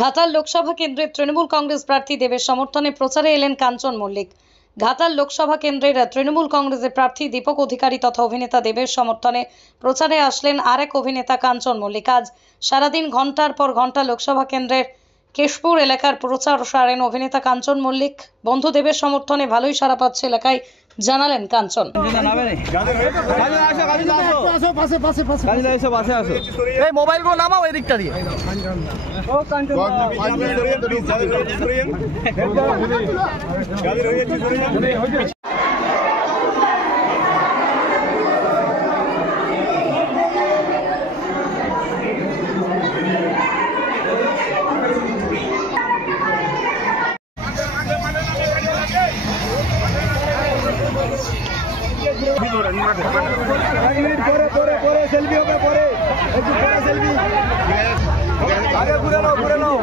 ঘাটাল লোকসভা কেন্দ্রের তৃণমূল কংগ্রেস প্রার্থী দেবের সমর্থনে প্রচারে এলেন কাঞ্চন মল্লিক। ঘাটাল লোকসভা কেন্দ্রের তৃণমূল কংগ্রেসের প্রার্থী দীপক অধিকারী তথা অভিনেতা দেবের সমর্থনে প্রচারে আসলেন আরেক অভিনেতা কাঞ্চন মল্লিক। আজ সারাদিন ঘন্টার পর ঘন্টা লোকসভা কেন্দ্রের কেশপুর এলাকার প্রচার সারেন অভিনেতা কাঞ্চন মল্লিক। বন্ধু দেবের সমর্থনে ভালোই সাড়া পাচ্ছে এলাকায়, জানালেন কাঞ্চন। মোবাইলগুলো নামাও এদিকটা দিয়ে। সেলফি হবে পরে, সেলফি আগে ঘুরে নাও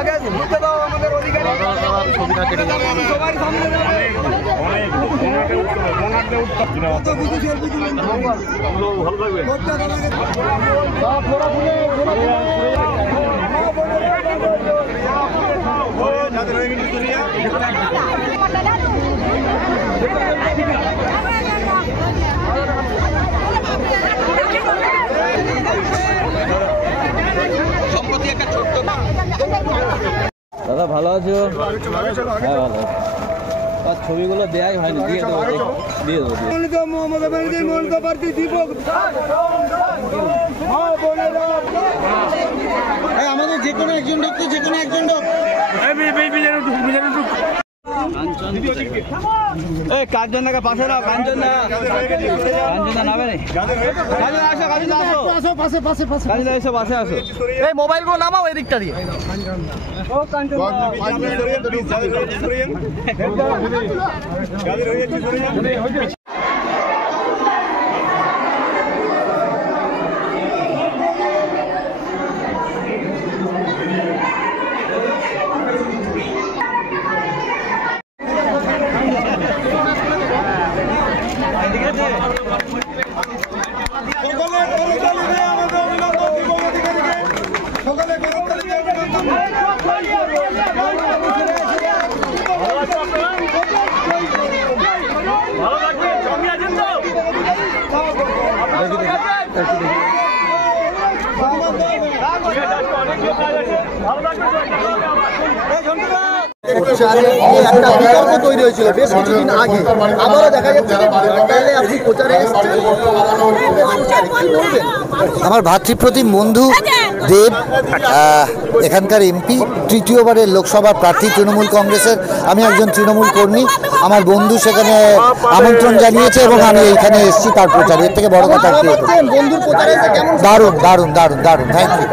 আগে ঘুরতে দাও আমাদের অধিকারী। সবার সামনে দাদা ভালো আছো? হ্যাঁ ভালো। আর ছবিগুলো দেয়াই হয়নি, দিয়ে দেবো। আমাদের যে কোনো একজন ঢুকতো, যে কোনো একজন কাঞ্চনা পাশে নাও, কাঞ্চনা নামে এসো, পাশে আসো। এই মোবাইলগুলো নামাও এদিকটা দিয়ে। একটা বিতর্ক তৈরি হয়েছিল বেশ কিছুদিন আগে, আবারও দেখা যাচ্ছে আপনি প্রচারে এসেছেন। আমার ভাতৃপ্রতিম বন্ধু দেব এখানকার এমপি, তৃতীয়বারের লোকসভার প্রার্থী তৃণমূল কংগ্রেসের। আমি একজন তৃণমূল কর্মী, আমার বন্ধু সেখানে আমন্ত্রণ জানিয়েছে এবং আমি এইখানে এসেছি তার প্রচারে। এর থেকে বড় কথা কি? বন্ধুর প্রচারে দারুণ দারুণ দারুণ দারুণ, থ্যাংক ইউ।